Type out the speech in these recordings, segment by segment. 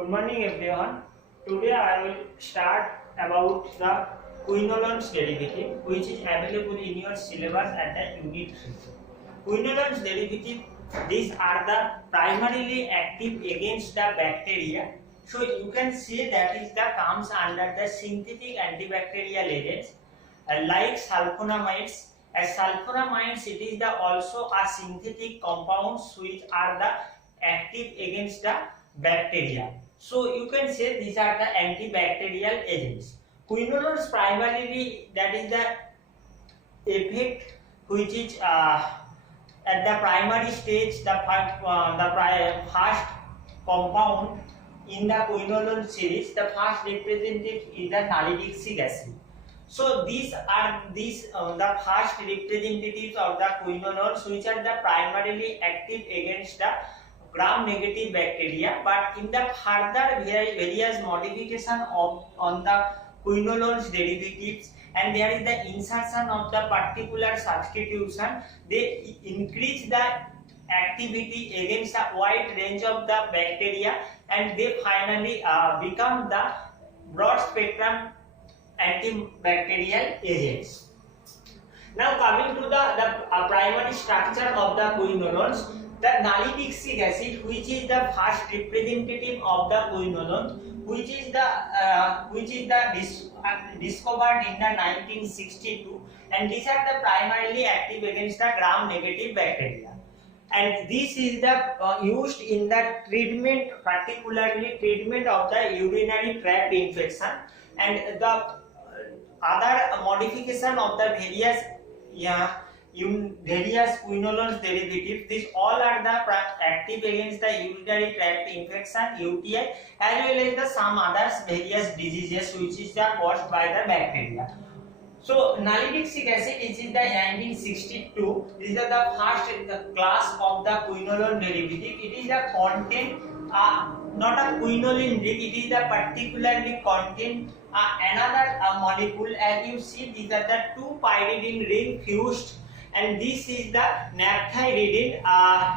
Good morning everyone. Today I will start about the quinolones derivative which is available in your syllabus at the unit 3. Quinolones derivative, these are the primarily active against the bacteria. So you can say that is the comes under the synthetic antibacterial agents like sulfonamides. As sulfonamides, it is the also a synthetic compounds which are the active against the bacteria. So you can say these are the antibacterial agents. Quinolones primarily, that is the effect which is at the primary stage, the first compound in the quinolone series, the first representative is the nalidixic acid. So these are the first representatives of the quinolones which are the primarily active against the gram-negative bacteria, but in the further various modification on the quinolones derivatives, and there is the insertion of the particular substitution, they increase the activity against a wide range of the bacteria, and they finally become the broad spectrum antibacterial agents. Now coming to the primary structure of the quinolones, the nalidixic acid, which is the first representative of the quinolone, which is discovered in the 1962, and these are the primarily active against the gram-negative bacteria. And this is the used in the treatment, particularly treatment of the urinary tract infection, and the other modification of the various quinolones derivatives. These all are the active against the urinary tract infection (UTI) as well as the some others various diseases which is caused by the bacteria. So nalidixic acid is in the 1962. This is the first class of the quinolone derivative. It is the content not a quinoline ring. It is the particularly contain another molecule. As you see, these are the two pyridine ring fused, and this is the naphthyridine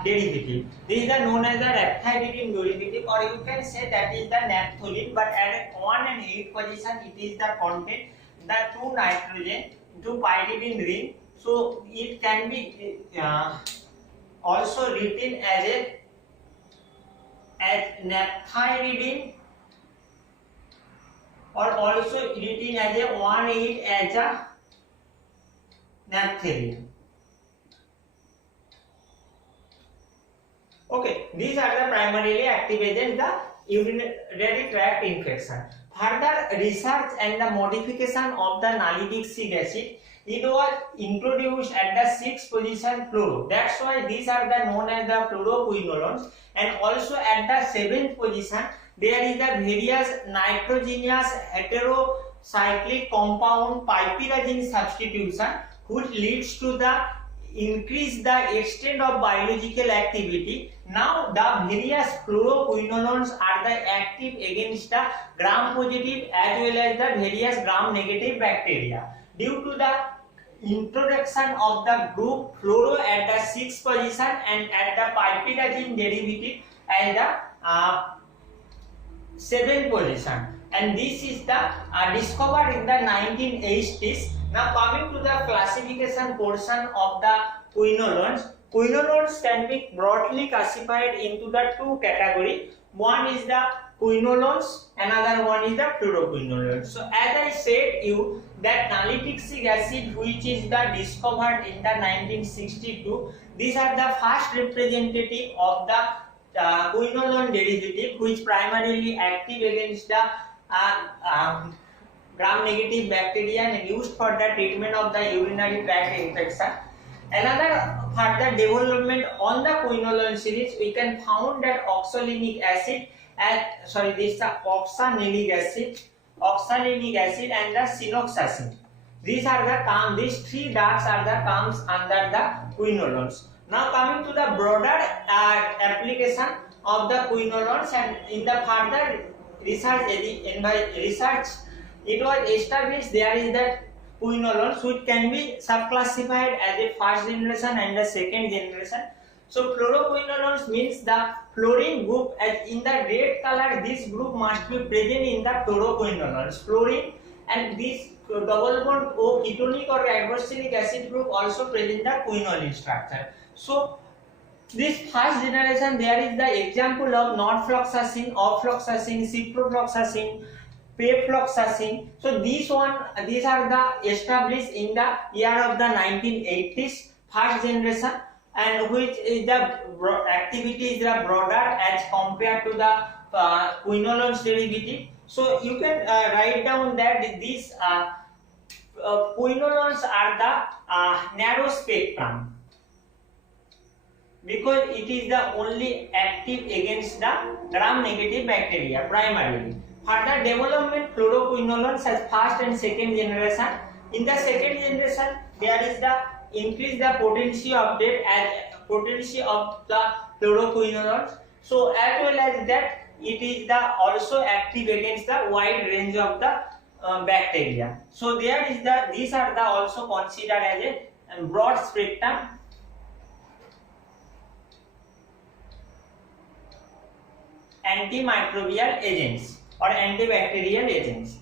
derivative. This is the known as the naphthyridine derivative, or you can say that is the naphthalene, but at 1 and 8 position it is the content the two nitrogen, two pyridine ring. So it can be also written as naphthyridine, or also written as a 1,8 as a naphthalene. Okay, these are the primarily active agents the urinary tract infection. Further research and the modification of the nalidixic acid, it was introduced at the 6th position fluoro. That's why these are the known as the fluoroquinolones. And also at the 7th position there is the various nitrogenous heterocyclic compound piperazine substitution, which leads to the increase the extent of biological activity. Now the various fluoroquinolones are the active against the gram positive as well as the various gram negative bacteria. Due to the introduction of the group fluoro at the 6th position and at the piperazine derivative at the 7th position, and this is the discovered in the 1980s. Now coming to the classification portion of the quinolones. Quinolones can be broadly classified into the two categories. One is the quinolones, another one is the fluoroquinolones. So as I said you that nalidixic acid, which is the discovered in the 1962, these are the first representative of the quinolone derivative, which primarily active against the gram-negative bacteria and used for the treatment of the urinary tract infection. Another further development on the quinolone series, we can found that oxalic acid oxalic acid and the siloxacin. These three drugs are the comes under the quinolones. Now coming to the broader application of the quinolones, and in the further research, it was established there is that quinolones which can be subclassified as a first generation and the second generation. So fluoroquinolones means the fluorine group, as in the red color, this group must be present in the fluoroquinolones. Fluorine and this double bond O ketonic or hydroxylic acid group also present the quinoline structure. So this first generation, there is the example of norfloxacin, ofloxacin, ciprofloxacin, pefloxacin. So these are the established in the year of the 1980s, first generation, and which is the activity is the broader as compared to the quinolones derivative. So you can write down that these quinolones are the narrow spectrum, because it is the only active against the gram-negative bacteria primarily. Further development, fluoroquinolones has first and second generation. In the second generation, there is the increase the potency of that as potency of the fluoroquinolones. So as well as that, it is the also active against the wide range of the bacteria. So there is the these are the also considered as a broad spectrum antimicrobial agents or antibacterial agents.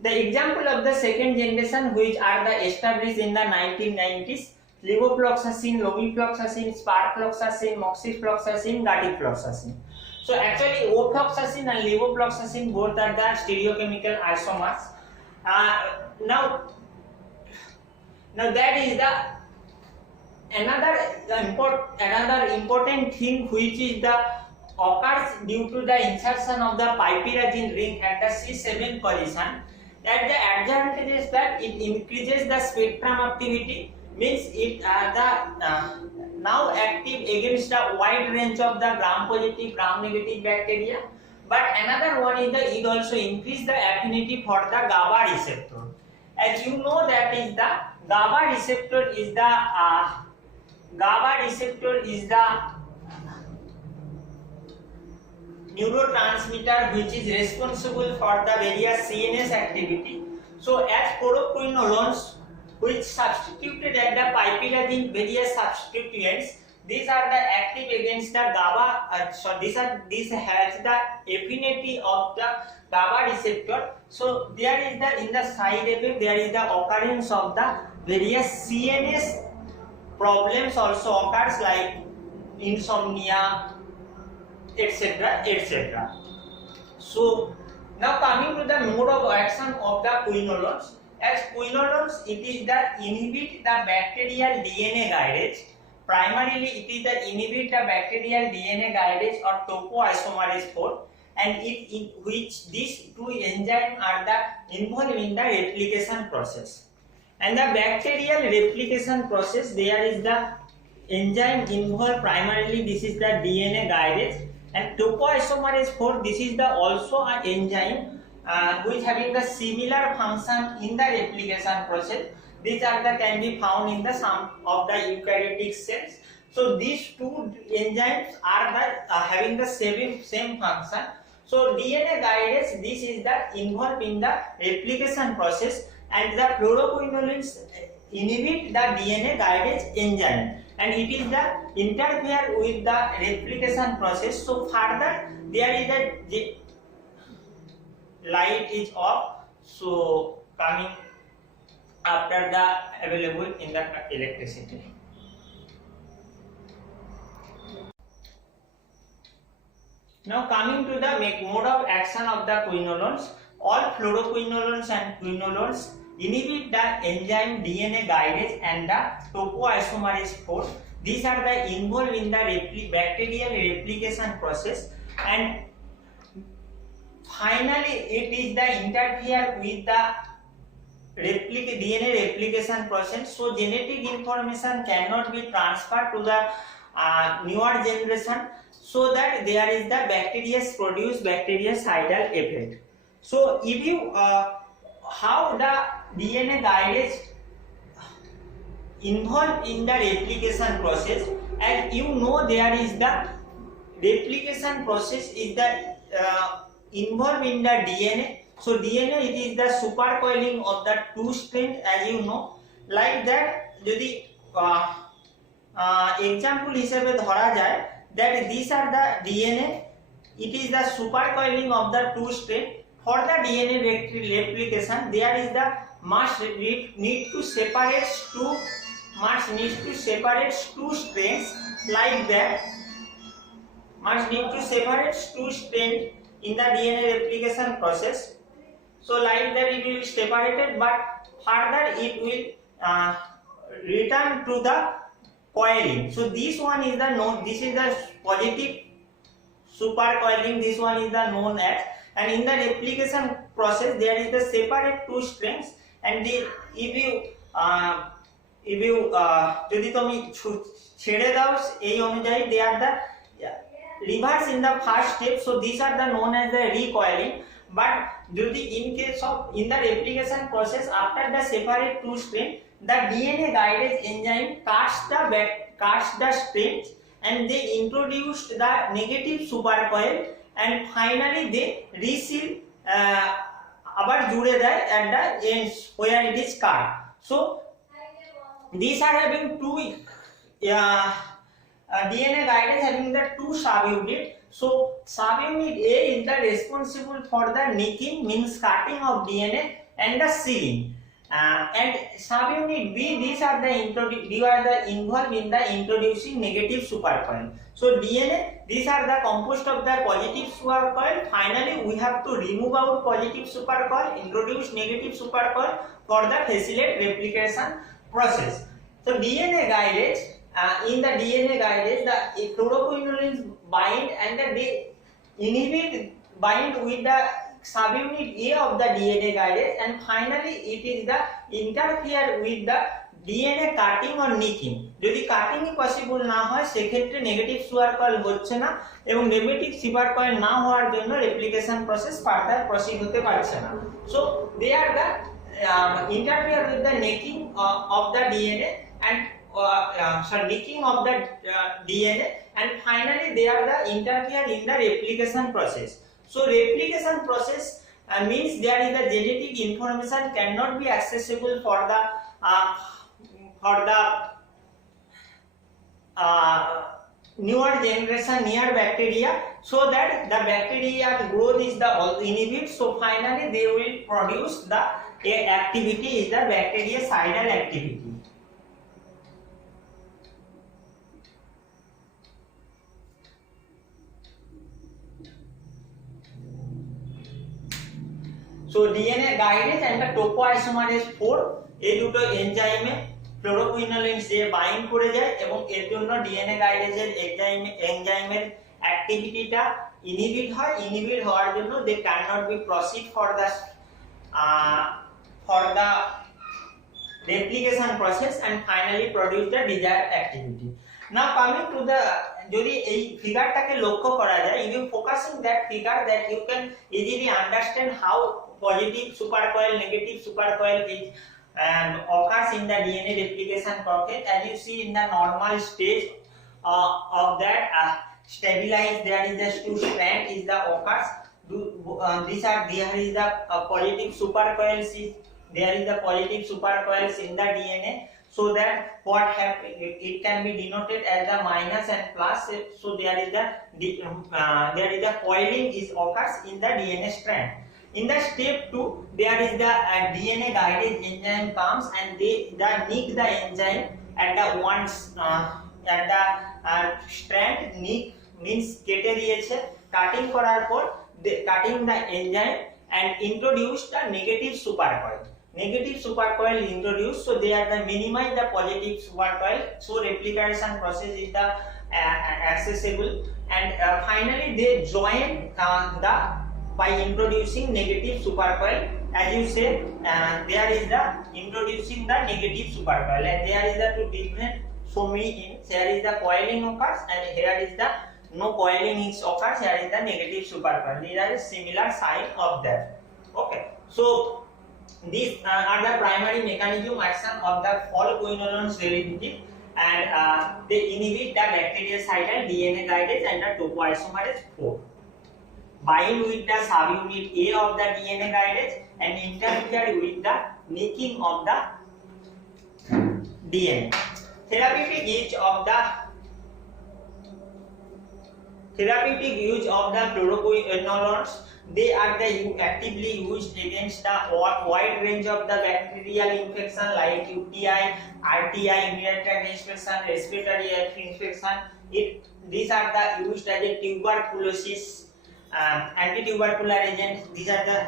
The example of the second generation which are the established in the 1990s: levofloxacin, lomifloxacin, sparfloxacin, moxifloxacin, gatifloxacin. So actually ofloxacin and levofloxacin both are the stereochemical isomers. Now that is the another important thing which is the occurs due to the insertion of the piperazine ring at the C7 position. That the advantage is that it increases the spectrum activity, means it now active against the wide range of the gram-positive, gram-negative bacteria. But another one is that it also increase the affinity for the GABA receptor. As you know, that is the GABA receptor is the neurotransmitter which is responsible for the various CNS activity. So as fluoroquinolones, which substituted at the piperazine various substituents, these are the active against the GABA. So this has the affinity of the GABA receptor. So there is the in the side effect there is the occurrence of the various CNS problems also occurs, like insomnia, etc., etc. So now coming to the mode of action of the quinolones. As quinolones, it is the inhibit the bacterial DNA guidage. Primarily, it is the inhibit the bacterial DNA guidage or topoisomerase 4, and in which these two enzymes are the involved in the replication process. And the bacterial replication process, there is the enzyme involved primarily. This is the DNA guidage, and topoisomerase 4. This is the also an enzyme which having the similar function in the replication process. These are the can be found in the some of the eukaryotic cells. So these two enzymes are the having the same function. So DNA guidance, this is the involved in the replication process, and the fluoroquinolones inhibit the DNA guidance enzyme, and it is the interfere with the replication process. So further there is a light is off, so coming after the available in the electricity. Now coming to the mode of action of the quinolones. All fluoroquinolones and quinolones inhibit the enzyme DNA guidance and the topoisomerase 4. These are the involved in the bacterial replication process, and finally it is the interfere with the DNA replication process. So genetic information cannot be transferred to the newer generation, so that there is the bacteria produce bactericidal effect. So if you how the DNA guidance involved in the replication process, as you know, there is the replication process is the involved in the DNA. So DNA, it is the supercoiling of the two strands, as you know. Like that, যদি example হিসেবে ধরা যায় that these are the DNA. It is the supercoiling of the two strain. For the DNA replication, there is the must need to separate two strains like that. Must need to separate two strains in the DNA replication process. So like that it will be separated, but further it will return to the coiling. So this one is the known. This is the positive supercoiling. This one is the known as. And in the replication process, there is the separate two strands. And if you যদি তুমি ছেড়ে দাও এই অনুযায়ী they are the reverse in the first step. So these are the known as the recoiling. But যদি in case of in the replication process, after the separate two strain, the DNA guidance enzyme cuts the strands and they introduced the negative supercoil, and finally they reseal আবার জুড়ে দেয় at the ends where it is cut. So these are having two DNA guidance having the two subunit. So subunit A is the responsible for the nicking, means cutting of DNA, and the sealing. And subunit B, these are the involved in the introducing negative supercoil. So DNA, these are the composed of the positive supercoil. Finally, we have to remove out positive supercoil, introduce negative supercoil for the facilitate replication process. So DNA guidance, in the DNA guidance, the fluoroquinolones bind and they bind with the subunit A of the DNA guidance, and finally it is the interfere with the DNA cutting or nicking. যদি cutting possible না হয় সেক্ষেত্রে negative সুপারকয়েল হচ্ছে না, এবং negative সুপারকয়েল না হওয়ার জন্য রেপ্লিকেশন প্রসেস ফার্দার প্রসিড হতে পারছে না। So they are the interfere with the nicking of the DNA and nicking of the DNA, and finally they are the interfere in the replication process. So replication process means there is the genetic information cannot be accessible for the newer generation near bacteria, so that the bacteria growth is the inhibit. So finally they will produce the activity is the bactericidal activity. So DNA guidance and the topoisomerase 4 এই দুটো এনজাইমে ফ্লোরোকুইনোলিনস যে bind করে যায়, এবং এর জন্য DNA গাইডেজের এনজাইমের অ্যাক্টিভিটিটা inhibit হয়। ইনহিবিট হওয়ার জন্য they can not be proceed for the replication process and finally produce the desired activity. Now coming to the, যদি এই ফিগারটাকে লক্ষ্য করা যায়, if you focusing that figure, that you can easily understand how positive supercoil, negative supercoil is occurs in the DNA replication process. As you see in the normal stage of that stabilized, there is just two strand is the occurs. There is the positive supercoils is there is the positive supercoils in the DNA, so that what happen, it can be denoted as the minus and plus. So there is the coiling is occurs in the DNA strand. In the step 2, there is the DNA guided enzyme comes and they nick the enzyme at the at the strand. Nick means কেটে দিয়েছে, cutting করার পর cutting the enzyme and introduce the negative supercoil. Negative supercoil introduced, so they are the minimize the positive supercoil, so replication process is the accessible, and finally they join the by introducing negative supercoil. As you say, there is the introducing the negative supercoil, and there is the two different. So here is the coiling occurs, and here is the no coiling is occurs. Here is the negative supercoil. These are a similar sign of that. Okay, so these are the primary mechanism action of the fluoroquinolones derivative, and they inhibit the bactericidal DNA guidance and the topoisomerase 4. Bind with the subunit A of the DNA guidance and interfere with the nicking of the DNA. Therapeutic use of the fluoroquinolones, they are actively used against the wide range of the bacterial infection like UTI, RTI, urinary tract infection, respiratory infection. These are used as a tuberculosis anti-tubercular agents. These are the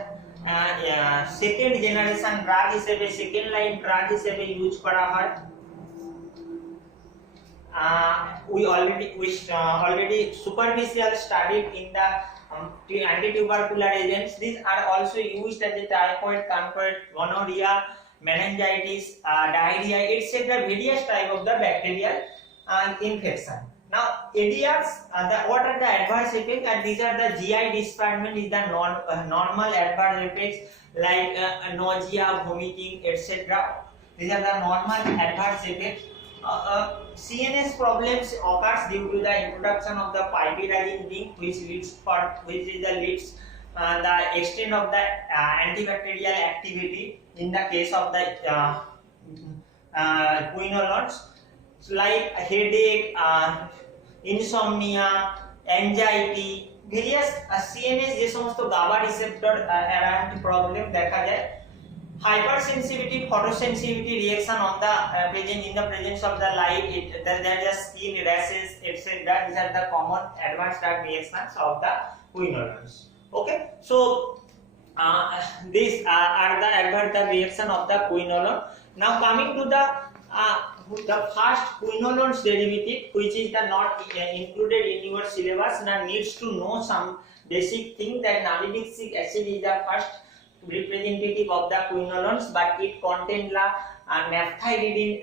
second generation drug হিসেবে, second line drug হিসেবে use করা হয়। We already superficial studied in the anti-tubercular agents. These are also used as a typhoid, typhoid, gonorrhea, meningitis, diarrhea, etc. various type of the bacterial infection. Now, ADRs, what are the adverse effects? And these are the GI discomfort is the normal adverse effects like nausea, vomiting, etc. These are the normal adverse effects. CNS problems occurs due to the introduction of the piperazine ring, which leads the extent of the antibacterial activity in the case of the quinolones, like headache, insomnia, anxiety, various CNS যে সমস্ত GABA receptor around problem দেখা যায়। Hypersensitivity, photosensitivity reaction on the in the presence of the light, there is skin rashes, etc. These are the common adverse drug reactions of the quinolones. Okay, so these are the adverse drug reaction of the quinolone. Now coming to the first quinolones derivative, which is the not included in your syllabus. Now needs to know some basic thing that nalidixic acid is the first representative of the quinolones, but it contains the naphthyridine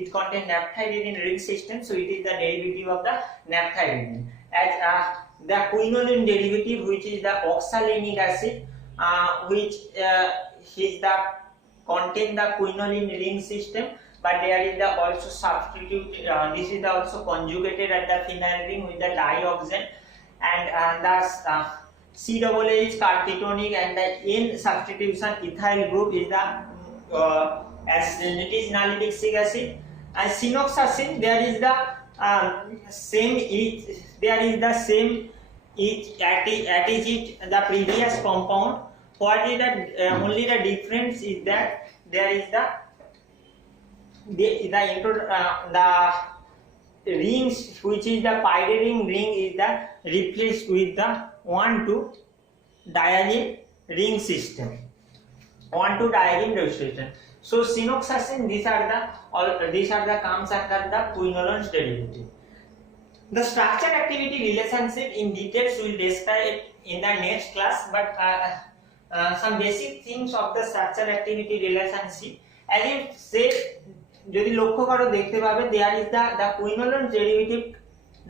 it contains naphthyridine ring system, so it is the derivative of the naphthyridine. As the quinoline derivative, which is the oxalinic acid, which is the contain the quinoline ring system, but there is the also substitute. This is the also conjugated at the phenyl ring with the dioxane, and thus COOH carkitonic and the N substitution ethyl group is the as it is nalidixic acid. And cyanoxacin, there is the same attached the previous compound. What is that? Only the difference is that there is the rings, which is the pyridine ring, is the replaced with the 1,2-diazyl ring system. 1,2-diazyl ring system. So cyanoxacin, these are the comes under the quinolones derivative. The structure activity relationship in details we will describe in the next class, but some basic things of the structure activity relationship. As I said, যদি লক্ষ্য করো দেখতে পাবে there is the quinolones derivative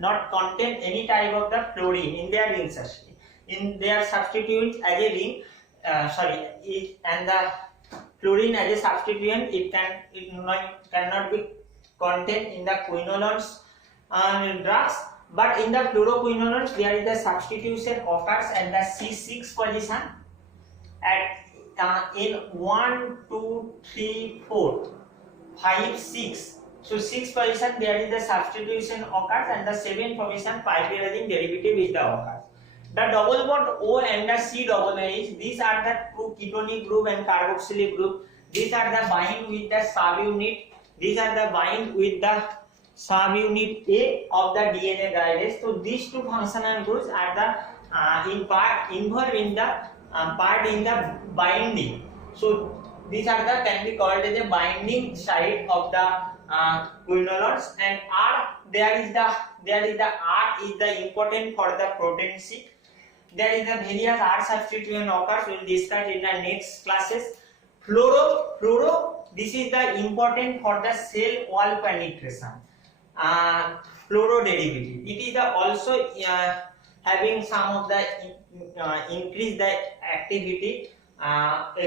not contain any type of the fluorine in their ring system. In their substituents as a ring, and the fluorine as a substituent, it cannot be contained in the quinolones drugs, but in the fluoroquinolones there is the substitution occurs at the C6 position at in 1, 2, 3, 4, 5, 6. So 6 position there is the substitution occurs, and the 7th position piperazine derivative is the occurs. The double bond O and the COOH, these are the two ketonic group and carboxylic group. These are the bind with the subunit. These are the bind with the subunit A of the DNA guidance. So these two functional groups are the involved in the part in the binding. So these are the can be called as a binding site of the quinolones, and R there is the R is the important for the potency. There is the various R substituent occurs. We will discuss in the next classes. Fluoro, this is the important for the cell wall penetration. Fluoro derivative. It is the also having some of the increase the activity,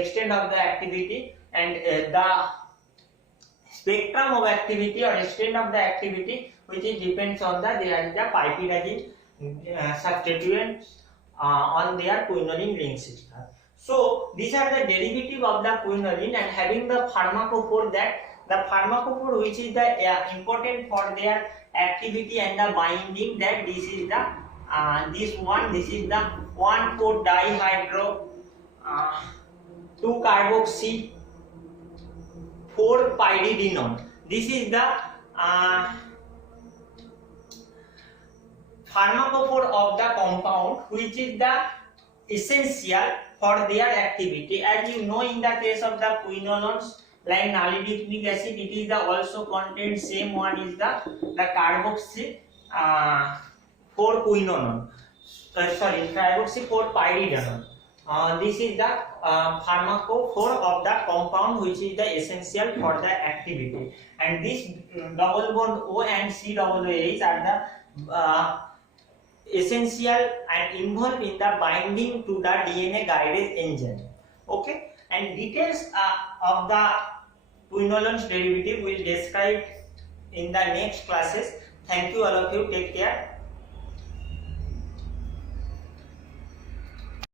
extent of the activity, and the spectrum of activity or extent of the activity, which is depends on the there is the piperazine substituents on their quinoline ring system. So these are the derivative of the quinoline, and having the pharmacophore that The pharmacophore which is the important for their activity and the binding, that this is the this is the 1,4 dihydro 2 carboxy 4 pyridinone. This is the pharmacophore of the compound which is the essential for their activity. As you know, in the case of the quinolones like nalidiphilic acid, it is the also contains same one is the carboxy 4 quinolone, carboxy 4 pyridinone. This is the pharmacophore of the compound which is the essential for the activity, and this double bond O and COOH are the essential and involved in the binding to the DNA guided enzyme. Okay, and details of the quinolones derivative will describe in the next classes. Thank you all of you. Take care.